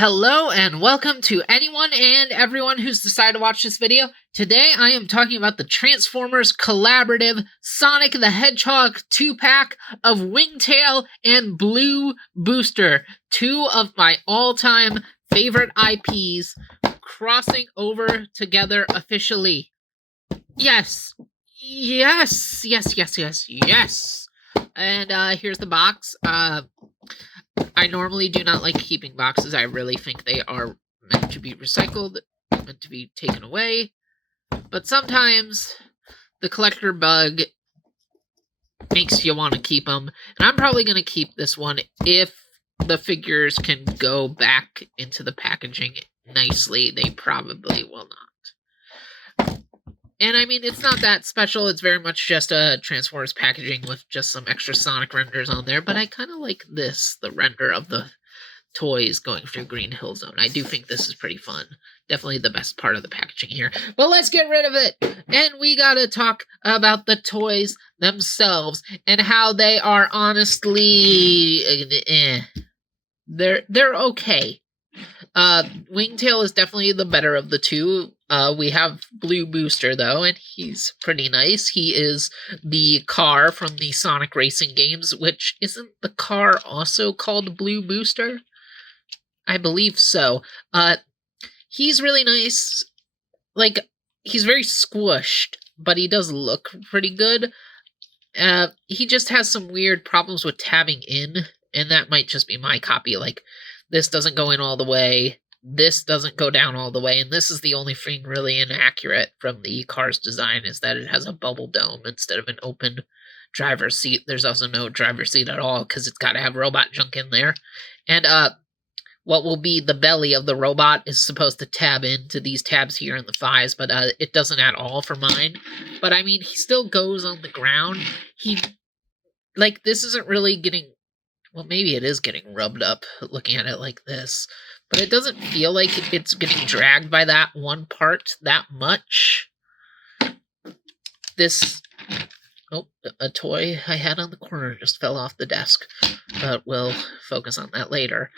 Hello and welcome to anyone and everyone who's decided to watch this video. Today I am talking about the Transformers Collaborative Sonic the Hedgehog 2-pack of Wingtail and Blue Booster, two of my all-time favorite IPs crossing over together officially. Yes. And here's the box. I normally do not like keeping boxes. I really think they are meant to be recycled, meant to be taken away. But sometimes the collector bug makes you want to keep them. And I'm probably going to keep this one if the figures can go back into the packaging nicely. They probably will not. And I mean, it's not that special. It's very much just a Transformers packaging with just some extra Sonic renders on there. But I kind of like this, the render of the toys going through Green Hill Zone. I do think this is pretty fun. Definitely the best part of the packaging here. But let's get rid of it. And we gotta talk about the toys themselves and how they are honestly... They're okay. Wingtail is definitely the better of the two. We have Blue Booster, though, and he's pretty nice. He is the car from the Sonic Racing games, which isn't the car also called Blue Booster? I believe so. He's really nice. Like, he's very squished, but he does look pretty good. He just has some weird problems with tabbing in, and that might just be my copy. Like, this doesn't go in all the way, this doesn't go down all the way, and this is the only thing really inaccurate from the car's design, is that it has a bubble dome instead of an open driver's seat. There's also no driver's seat at all, because it's got to have robot junk in there. And, what will be the belly of the robot is supposed to tab into these tabs here in the thighs, but it doesn't at all for mine. But, I mean, he still goes on the ground. Like, this isn't really getting... Well, maybe it is getting rubbed up looking at it like this. But it doesn't feel like it's getting dragged by that one part that much. This... Oh, a toy I had on the corner just fell off the desk. But we'll focus on that later.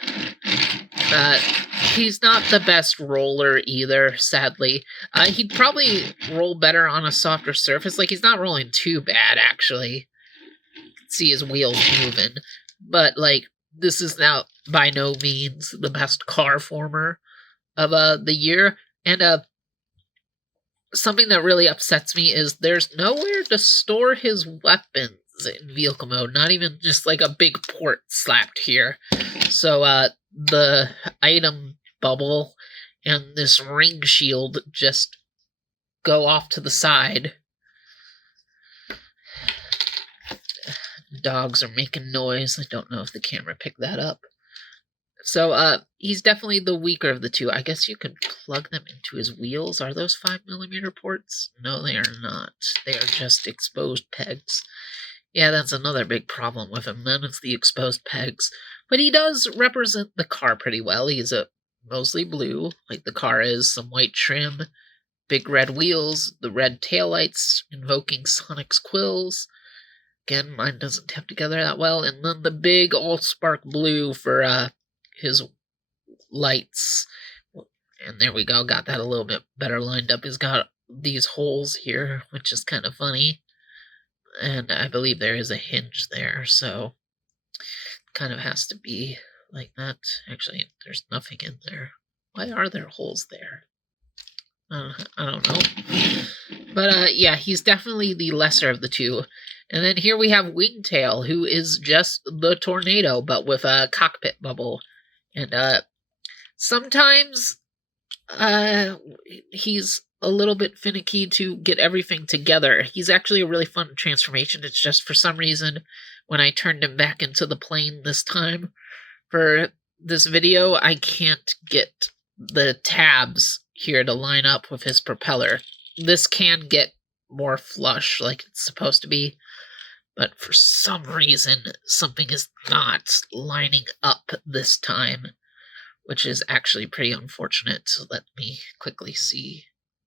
He's not the best roller either, sadly. He'd probably roll better on a softer surface. Like, he's not rolling too bad, actually. You can see his wheels moving. But, like, this is now by no means the best car former of the year. And something that really upsets me is there's nowhere to store his weapons in vehicle mode. Not even just like a big port slapped here. So the item bubble and this ring shield just go off to the side. Dogs are making noise. I don't know if the camera picked that up. So, he's definitely the weaker of the two. I guess you could plug them into his wheels. Are those 5mm ports? No, they are not. They are just exposed pegs. Yeah, that's another big problem with him, then. It's the exposed pegs. But he does represent the car pretty well. He's mostly blue, like the car is. Some white trim, big red wheels, the red taillights invoking Sonic's quills. Again, mine doesn't tap together that well. And then the big Allspark blue for his lights. And there we go, got that a little bit better lined up. He's got these holes here, which is kind of funny. And I believe there is a hinge there, so it kind of has to be like that. Actually, there's nothing in there. Why are there holes there? I don't know. But yeah, he's definitely the lesser of the two. And then here we have Wingtail, who is just the tornado, but with a cockpit bubble. And sometimes he's a little bit finicky to get everything together. He's actually a really fun transformation. It's just for some reason, when I turned him back into the plane this time for this video, I can't get the tabs here to line up with his propeller. This can get more flush like it's supposed to be, but for some reason, something is not lining up this time, which is actually pretty unfortunate. So let me quickly see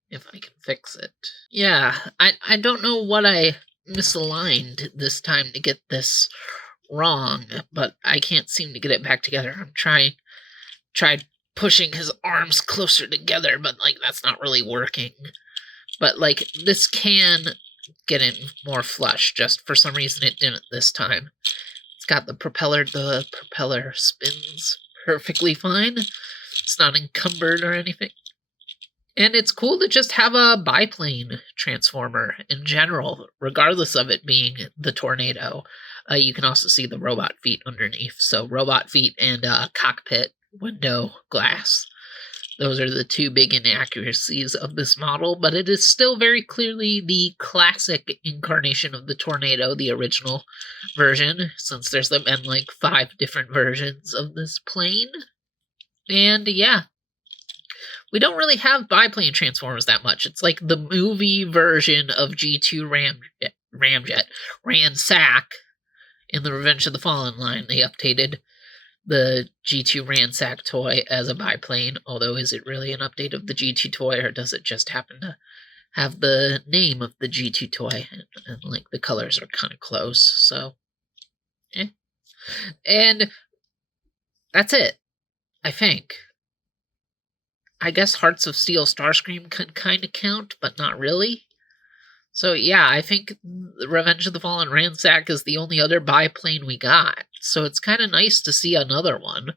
if I can fix it. Yeah, I don't know what I misaligned this time to get this wrong, but I can't seem to get it back together. I'm tried pushing his arms closer together, but like that's not really working. But like this can get in more flush, just for some reason it didn't this time. It's got the propeller spins perfectly fine. It's not encumbered or anything. And it's cool to just have a biplane transformer in general, regardless of it being the Tornado. You can also see the robot feet underneath. So robot feet and cockpit window glass. Those are the two big inaccuracies of this model, but it is still very clearly the classic incarnation of the Tornado, the original version, since there's been like 5 different versions of this plane. And yeah, we don't really have biplane transformers that much. It's like the movie version of G2 Ramjet, Ransack in the Revenge of the Fallen line. They updated the G2 Ransack toy as a biplane, although is it really an update of the G2 toy, or does it just happen to have the name of the G2 toy, and like the colors are kind of close, so And that's it, I think. I guess Hearts of Steel Starscream could kind of count, but not really. So yeah, I think Revenge of the Fallen Ransack is the only other biplane we got. So it's kind of nice to see another one.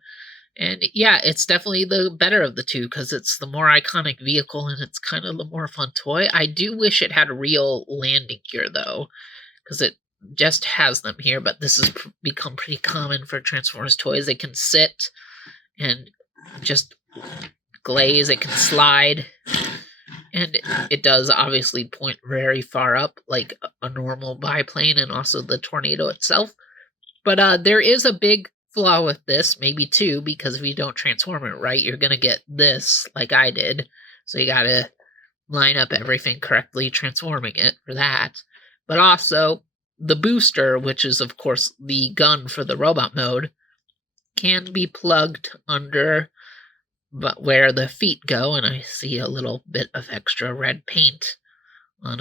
And yeah, it's definitely the better of the two because it's the more iconic vehicle and it's kind of the more fun toy. I do wish it had a real landing gear though, because it just has them here, but this has become pretty common for Transformers toys. They can sit and just glaze, it can slide. And it does obviously point very far up, like a normal biplane, and also the Tornado itself. But there is a big flaw with this, maybe two, because if you don't transform it right, you're going to get this, like I did. So you got to line up everything correctly, transforming it for that. But also, the booster, which is, of course, the gun for the robot mode, can be plugged under but where the feet go, and I see a little bit of extra red paint on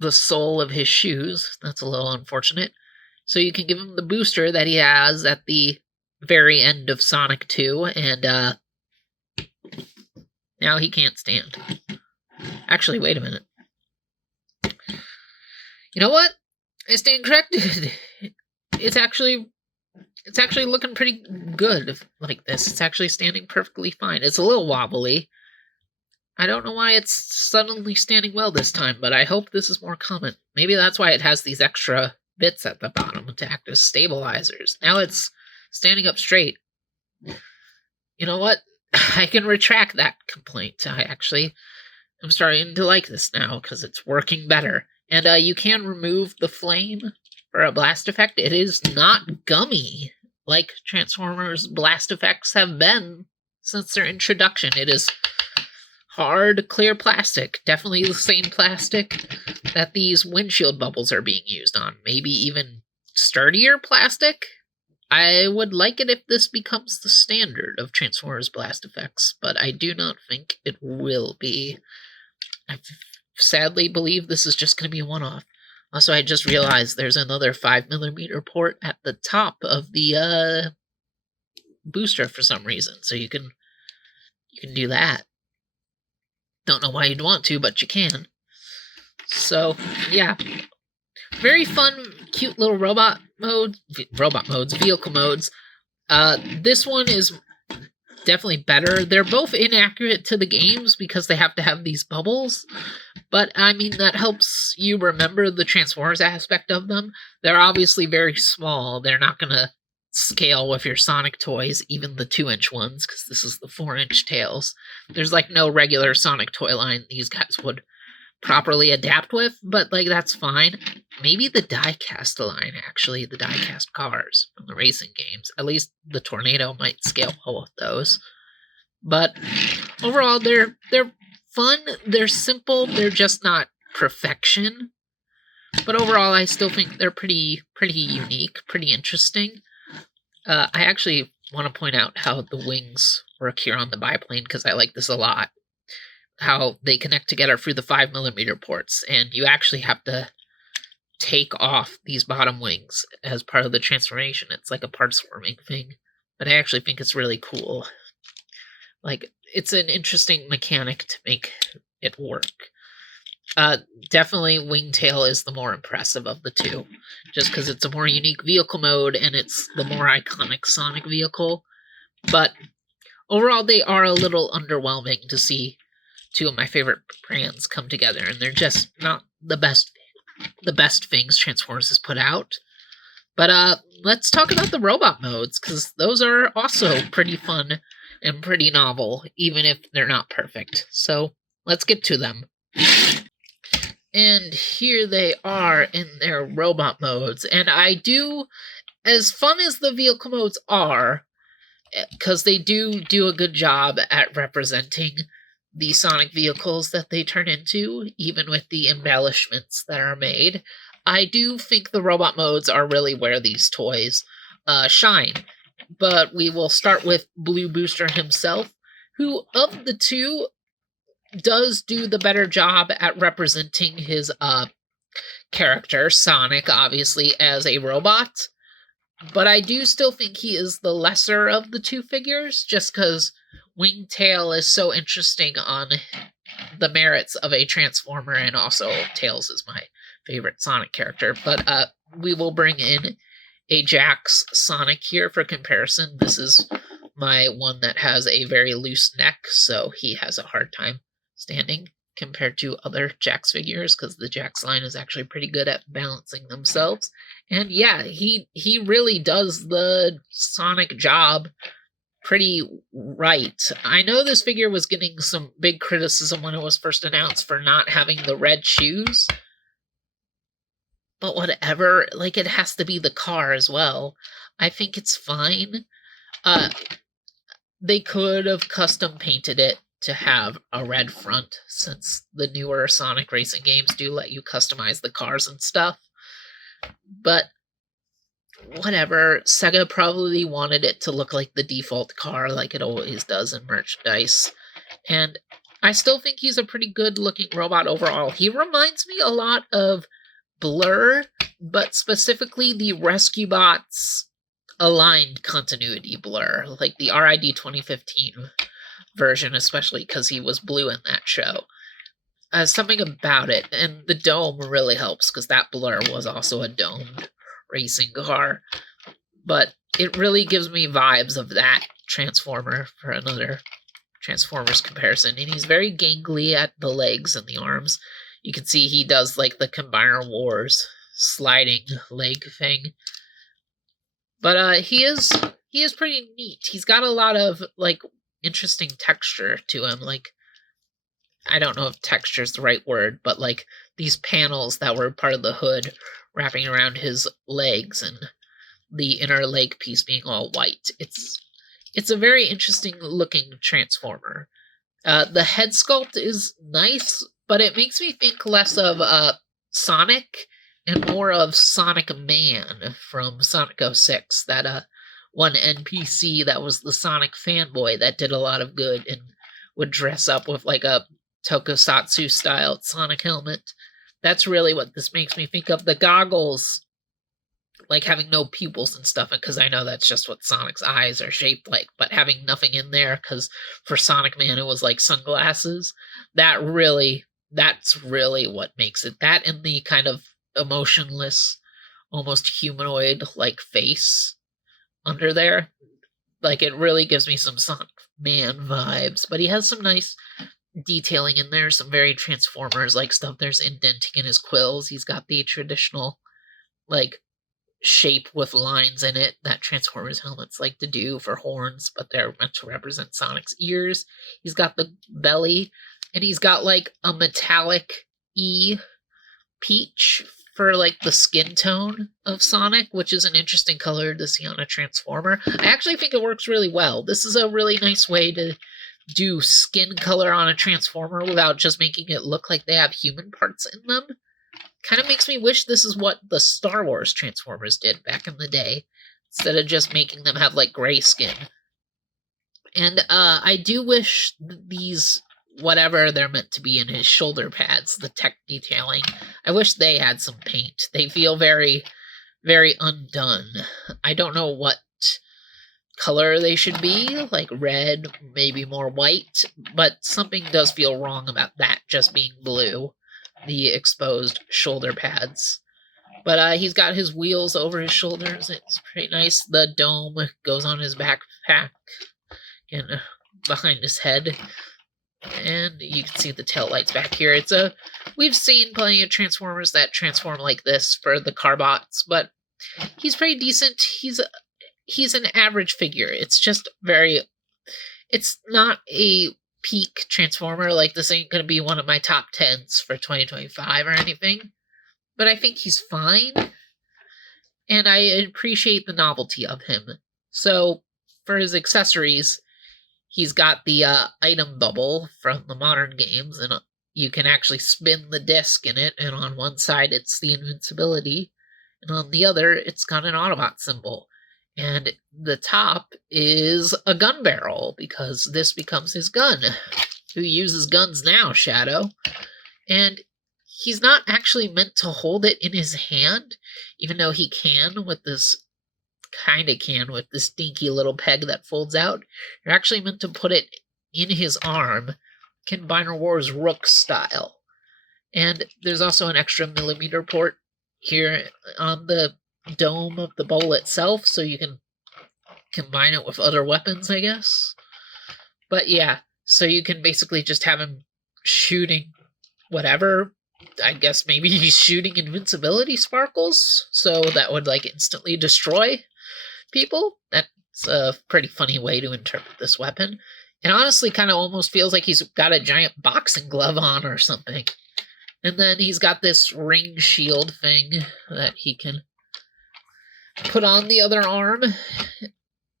the sole of his shoes. That's a little unfortunate. So you can give him the booster that he has at the very end of Sonic 2, and now he can't stand. Actually, wait a minute. You know what? I stand corrected. It's actually looking pretty good like this. It's actually standing perfectly fine. It's a little wobbly. I don't know why it's suddenly standing well this time, but I hope this is more common. Maybe that's why it has these extra bits at the bottom to act as stabilizers. Now it's standing up straight. You know what? I can retract that complaint. I'm starting to like this now because it's working better. And you can remove the flame for a blast effect. It is not gummy like Transformers blast effects have been since their introduction. It is hard, clear plastic. Definitely the same plastic that these windshield bubbles are being used on. Maybe even sturdier plastic? I would like it if this becomes the standard of Transformers blast effects, but I do not think it will be. I sadly believe this is just going to be a one-off. Also, I just realized there's another 5mm port at the top of the booster for some reason, so you can do that. Don't know why you'd want to, but you can. So, yeah. Very fun, cute little vehicle modes. This one is definitely better. They're both inaccurate to the games because they have to have these bubbles, but I mean that helps you remember the Transformers aspect of them. They're obviously very small. They're not going to scale with your Sonic toys, even the 2-inch ones, because this is the 4-inch tails. There's like no regular Sonic toy line these guys would properly adapt with, but like that's fine. Maybe the die-cast line, actually, the die-cast cars from the racing games. At least the Tornado might scale well with those. But overall, they're fun, they're simple, they're just not perfection. But overall, I still think they're pretty unique, pretty interesting. I actually want to point out how the wings work here on the biplane, because I like this a lot. How they connect together through the 5mm ports, and you actually have to take off these bottom wings as part of the transformation. It's like a parts forming thing, but I actually think it's really cool. Like, it's an interesting mechanic to make it work. Definitely Wingtail is the more impressive of the two, just because it's a more unique vehicle mode and it's the more iconic Sonic vehicle. But overall, they are a little underwhelming to see two of my favorite brands come together, and they're just not the best things Transformers has put out. But let's talk about the robot modes, because those are also pretty fun and pretty novel, even if they're not perfect. So let's get to them. And here they are in their robot modes. And I do, as fun as the vehicle modes are, because they do a good job at representing the Sonic vehicles that they turn into, even with the embellishments that are made, I do think the robot modes are really where these toys shine. But we will start with Blue Booster himself, who, of the two, does do the better job at representing his character, Sonic, obviously, as a robot. But I do still think he is the lesser of the two figures, just because Wingtail is so interesting on the merits of a Transformer, and also Tails is my favorite Sonic character. But we will bring in a Jax Sonic here for comparison. This is my one that has a very loose neck, so he has a hard time standing compared to other Jax figures, because the Jax line is actually pretty good at balancing themselves. And yeah, he really does the Sonic job pretty right. I know this figure was getting some big criticism when it was first announced for not having the red shoes, but whatever, like, it has to be the car as well. I think it's fine. They could have custom painted it to have a red front, since the newer Sonic racing games do let you customize the cars and stuff. But whatever, Sega probably wanted it to look like the default car, like it always does in merchandise. And I still think he's a pretty good looking robot overall. He reminds me a lot of Blur, but specifically the Rescue Bots aligned continuity Blur, like the RID 2015 version, especially because he was blue in that show. Something about it, and the dome really helps, because that Blur was also a domed racing car. But it really gives me vibes of that Transformer, for another Transformers comparison. And he's very gangly at the legs and the arms. You can see he does like the Combiner Wars sliding leg thing. But he is pretty neat. He's got a lot of like interesting texture to him. Like, I don't know if texture is the right word, but like these panels that were part of the hood wrapping around his legs, and the inner leg piece being all white. It's a very interesting looking Transformer. The head sculpt is nice, but it makes me think less of Sonic and more of Sonic Man from Sonic 06, that one NPC that was the Sonic fanboy that did a lot of good and would dress up with like a tokusatsu style Sonic helmet. That's really what this makes me think of. The goggles, like having no pupils and stuff, because I know that's just what Sonic's eyes are shaped like, but having nothing in there, because for Sonic Man it was like sunglasses. That's really what makes it. That and the kind of emotionless, almost humanoid like face under there. Like, it really gives me some Sonic Man vibes. But he has some nice detailing in there, some very Transformers like stuff. There's indenting in his quills. He's got the traditional like shape with lines in it that Transformers helmets like to do for horns, but they're meant to represent Sonic's ears. He's got the belly, and he's got like a metallic peach for like the skin tone of Sonic, which is an interesting color to see on a Transformer. I actually think it works really well. This is a really nice way to do skin color on a Transformer without just making it look like they have human parts in them. Kind of makes me wish this is what the Star Wars Transformers did back in the day, instead of just making them have like gray skin. And I do wish these, whatever they're meant to be in his shoulder pads, the tech detailing, I wish they had some paint. They feel very, very undone. I don't know what color they should be, like red, maybe more white, but something does feel wrong about that just being blue, the exposed shoulder pads. But he's got his wheels over his shoulders. It's pretty nice. The dome goes on his backpack and behind his head. And you can see the tail lights back here. We've seen plenty of Transformers that transform like this for the Carbots, but he's pretty decent. He's an average figure. It's not a peak Transformer. Like, this ain't gonna be one of my top 10s for 2025 or anything. But I think he's fine, and I appreciate the novelty of him. So, for his accessories, he's got the item bubble from the modern games, and you can actually spin the disc in it, and on one side it's the invincibility, and on the other it's got an Autobot symbol. And the top is a gun barrel, because this becomes his gun. Who uses guns now, Shadow? And he's not actually meant to hold it in his hand, even though he can with this dinky little peg that folds out. You're actually meant to put it in his arm, Combiner Wars Rook style. And there's also an extra millimeter port here on the dome of the bowl itself, so you can combine it with other weapons, I guess. But yeah, so you can basically just have him shooting whatever. I guess maybe he's shooting invincibility sparkles, so that would like instantly destroy people. That's a pretty funny way to interpret this weapon. It honestly kind of almost feels like he's got a giant boxing glove on or something. And then he's got this ring shield thing that he can put on the other arm.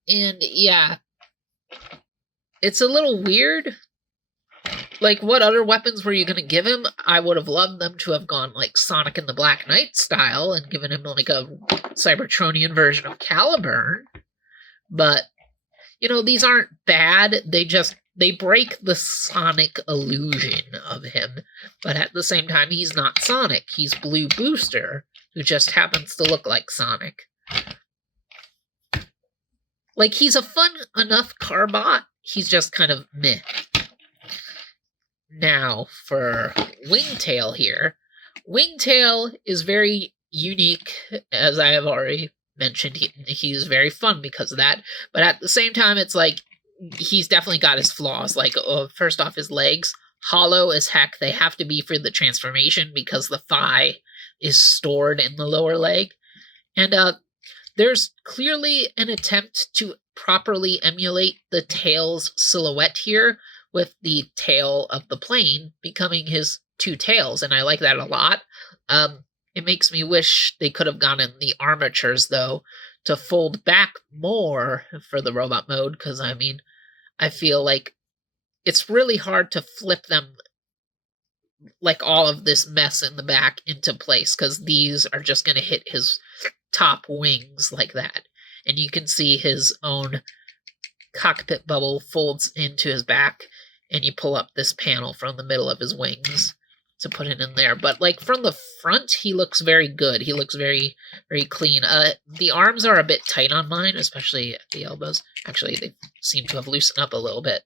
And yeah, it's a little weird. Like, what other weapons were you going to give him? I would have loved them to have gone, like, Sonic and the Black Knight style and given him, like, a Cybertronian version of Caliburn. But, you know, these aren't bad. They break the Sonic illusion of him. But at the same time, he's not Sonic. He's Blue Booster, who just happens to look like Sonic. Like, he's a fun enough Carbot. He's just kind of meh. Now, for Wingtail here. Wingtail is very unique, as I have already mentioned. He's very fun because of that. But at the same time, it's like, he's definitely got his flaws. Like, first off, his legs, hollow as heck. They have to be for the transformation because the thigh is stored in the lower leg. And there's clearly an attempt to properly emulate the tail's silhouette here, with the tail of the plane becoming his two tails, and I like that a lot. It makes me wish they could have gotten the armatures, though, to fold back more for the robot mode, because, I mean, I feel like it's really hard to flip them, like all of this mess in the back, into place, because these are just going to hit his top wings like that. And you can see his own cockpit bubble folds into his back, and you pull up this panel from the middle of his wings to put it in there. But, like, from the front, he looks very good. He looks very, very clean. The arms are a bit tight on mine, especially at the elbows. Actually, they seem to have loosened up a little bit.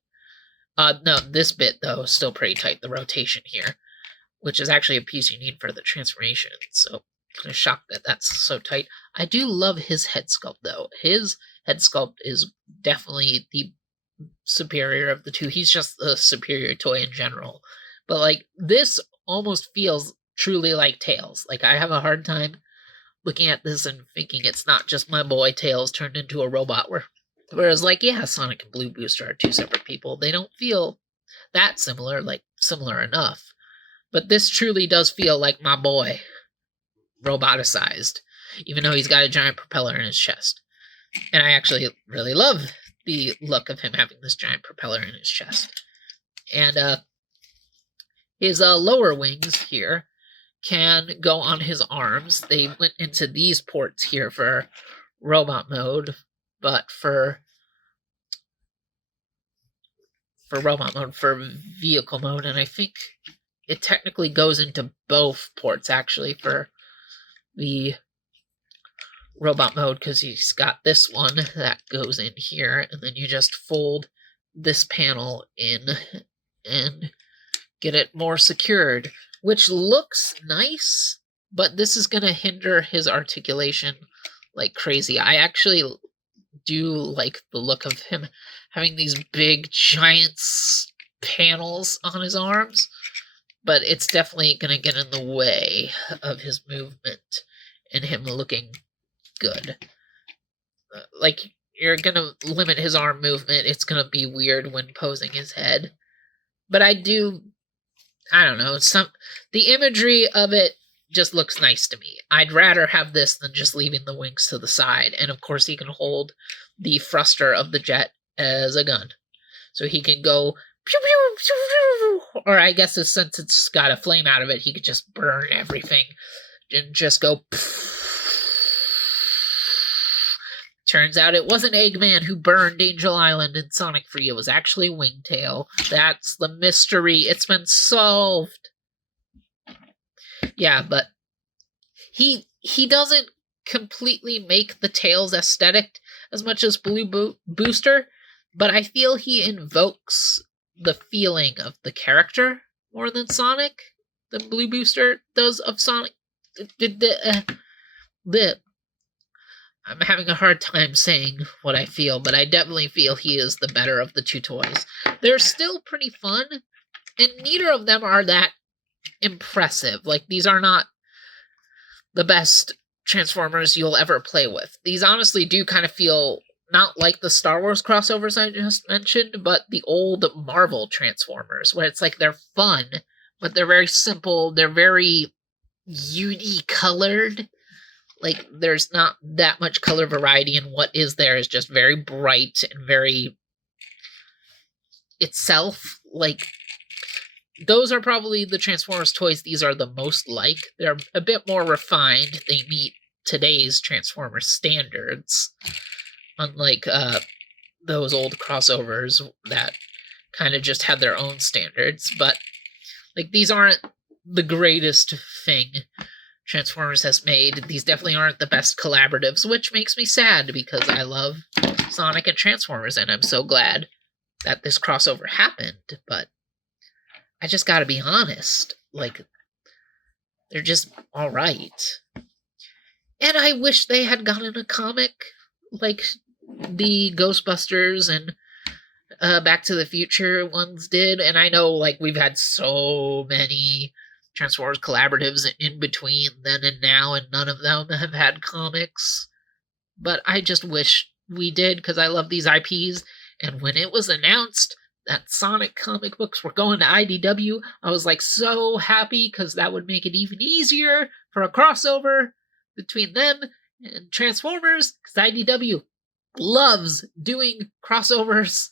No, this bit, though, is still pretty tight, the rotation here, which is actually a piece you need for the transformation. So, I'm kind of shocked that that's so tight. I do love his head sculpt, though. His head sculpt is definitely the superior of the two. He's just a superior toy in general. But, like, this almost feels truly like Tails. Like, I have a hard time looking at this and thinking it's not just my boy Tails turned into a robot. Whereas, like, yeah, Sonic and Blue Booster are two separate people. They don't feel that similar, like, similar enough. But this truly does feel like my boy, roboticized, even though he's got a giant propeller in his chest. And I actually really love the look of him having this giant propeller in his chest. And his lower wings here can go on his arms. They went into these ports here for robot mode, but for vehicle mode, and I think it technically goes into both ports, actually, for the robot mode because he's got this one that goes in here, and then you just fold this panel in and get it more secured, which looks nice, but this is going to hinder his articulation like crazy. I actually do like the look of him having these big giant panels on his arms, but it's definitely going to get in the way of his movement and him looking good. Like, you're going to limit his arm movement. It's going to be weird when posing his head. But I don't know, the imagery of it just looks nice to me. I'd rather have this than just leaving the wings to the side. And of course he can hold the thruster of the jet as a gun. So he can go pew, pew, pew, pew, or I guess since it's got a flame out of it, he could just burn everything and just go. Turns out it wasn't Eggman who burned Angel Island in Sonic 3. It was actually Wingtail. That's the mystery. It's been solved. Yeah, but he doesn't completely make the Tails aesthetic as much as Blue Booster, but I feel he invokes the feeling of the character more than Sonic, than Blue Booster does of Sonic. I'm having a hard time saying what I feel, but I definitely feel he is the better of the two toys. They're still pretty fun, and neither of them are that impressive. Like, these are not the best Transformers you'll ever play with. These honestly do kind of feel not like the Star Wars crossovers I just mentioned, but the old Marvel Transformers, where it's like they're fun, but they're very simple, they're very uni-colored. Like, there's not that much color variety, and what is there is just very bright and very itself. Like, those are probably the Transformers toys these are the most like. They're a bit more refined. They meet today's Transformers standards, unlike those old crossovers that kind of just had their own standards. But, like, these aren't the greatest thing Transformers has made. These definitely aren't the best collaboratives, which makes me sad because I love Sonic and Transformers, and I'm so glad that this crossover happened. But I just gotta be honest, like, they're just alright. And I wish they had gotten a comic like the Ghostbusters and Back to the Future ones did. And I know, like, we've had so many Transformers collaboratives in between then and now, and none of them have had comics. But I just wish we did, because I love these IPs. And when it was announced that Sonic comic books were going to IDW, I was like so happy, because that would make it even easier for a crossover between them and Transformers, because IDW loves doing crossovers.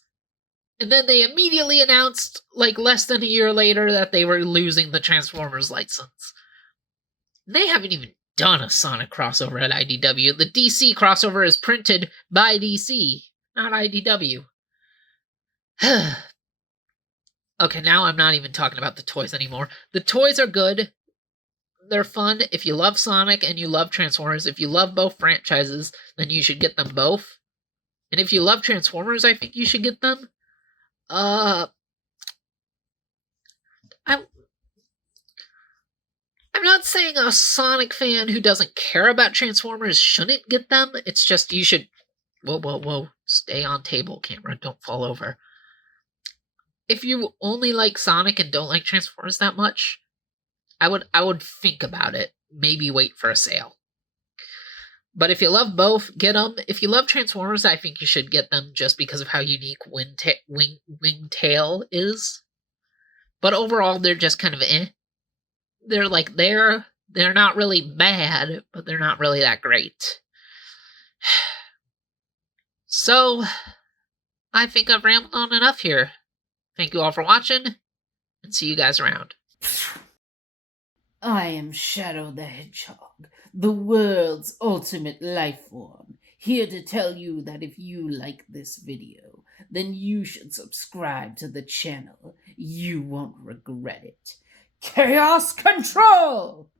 And then they immediately announced, like less than a year later, that they were losing the Transformers license. They haven't even done a Sonic crossover at IDW. The DC crossover is printed by DC, not IDW. Okay, now I'm not even talking about the toys anymore. The toys are good. They're fun. If you love Sonic and you love Transformers, if you love both franchises, then you should get them both. And if you love Transformers, I think you should get them. I'm not saying a Sonic fan who doesn't care about Transformers shouldn't get them. It's just you should... Whoa. Stay on table, camera. Don't fall over. If you only like Sonic and don't like Transformers that much, I would think about it. Maybe wait for a sale. But if you love both, get them. If you love Transformers, I think you should get them just because of how unique Wingtail is. But overall, they're just kind of eh. They're like, they're not really bad, but they're not really that great. So, I think I've rambled on enough here. Thank you all for watching, and see you guys around. I am Shadow the Hedgehog, the world's ultimate life form, here to tell you that if you like this video, then you should subscribe to the channel. You won't regret it. Chaos Control!